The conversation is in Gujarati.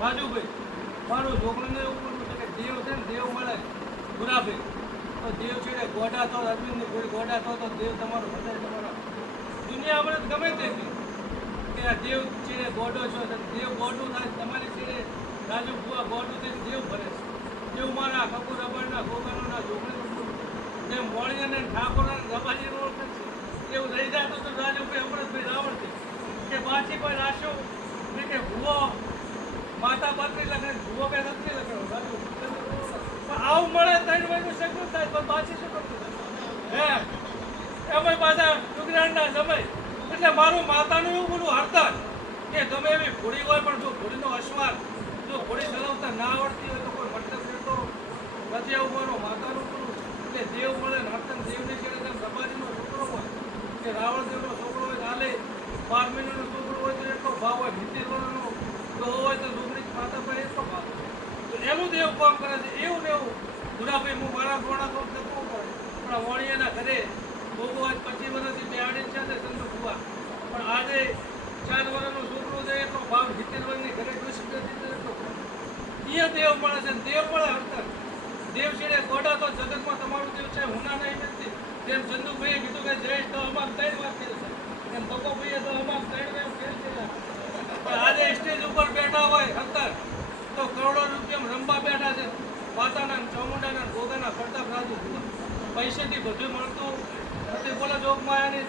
રાજુભાઈ મારું છોકરીને એવું બોલવું છે કે દેવ છે ને દેવ મળે ગુરાભાઈ તો દેવ છે ગોડા તો અરવિંદની કોઈ ગોડા તો દેવ તમારો હૃદય તમારા દુનિયા અમને ગમે તે કે આ દેવ છે ગોડો છો દેવ ગોડું થાય તમારી છે રાજુ બુઆ ગોડું થઈને દેવ ભરે છે દેવ મારા કપૂર રબરના ગોગાનોના છોકરીનું જે મોળીને ઠાકોરના રબાજીનું ઓળખે છે એવું રહી જતું તો રાજુભાઈ અમૃતભાઈ રાવણથી કે પાછી કોઈ રાશો કે ભૂવો માતા પાત્રી લખે ભૂવો કે નથી લખેલો રાજુ પણ આવું મળે 3 મહિનું સગું થાય પણ પાછી શું કરતું હે એમાં પાછા ડુગરાણના સમય એટલે મારું માતાનું એવું બધું હરતા કે ગમે એવી ઘોડી હોય પણ જો ઘોડીનો અશ્વાર જો ઘોડી ચલાવતા ના આવડતી હોય તો કોઈ મતલબ રહેતો નથી આવું મારું માતાનું બધું કે દેવ મળે નર્તન દેવની છેડે તેમ રબાજીનો છોકરો હોય કે રાવણદેવનો છોકરો હોય હાલે 12 મહિનાનો છોકરો હોય તો એટલો ભાવ હોય 70 વર્ષનો હોય તો છોકરી માતા પર એટલો ભાવ તો એનું દેવ કામ કરે છે એવું ને એવું ગુડાભાઈ હું મારા ગોળા તો થતું પડે પણ વણિયાના ઘરે ભોગો આજ 25 વર્ષથી બેહાડી છે ને સંતો ભુવા પણ આજે 4 વર્ષનો છોકરો છે એટલો ભાવ 70 વર્ષની ઘરે ડોસી એટલો એ દેવ મળે છે દેવ મળે હરતર દેવ છેડે ગોડા તો જગતમાં તમારું દેવ છે હુના નહીં નથી તેમ ચંદુભાઈએ કીધું કે જયેશ તો અમામ 3 વાર ખેલ છે એમ તકોભાઈએ તો અમામ 3 વાર ખેલ છે પણ આજે સ્ટેજ ઉપર બેઠા હોય હરતર તો કરોડો રૂપિયા રંબા બેઠા છે માતાના ચામુંડાના ગોગાના પ્રતાપ રાજુ પૈસેથી બધું મળતું નથી બોલે જોગમાયાની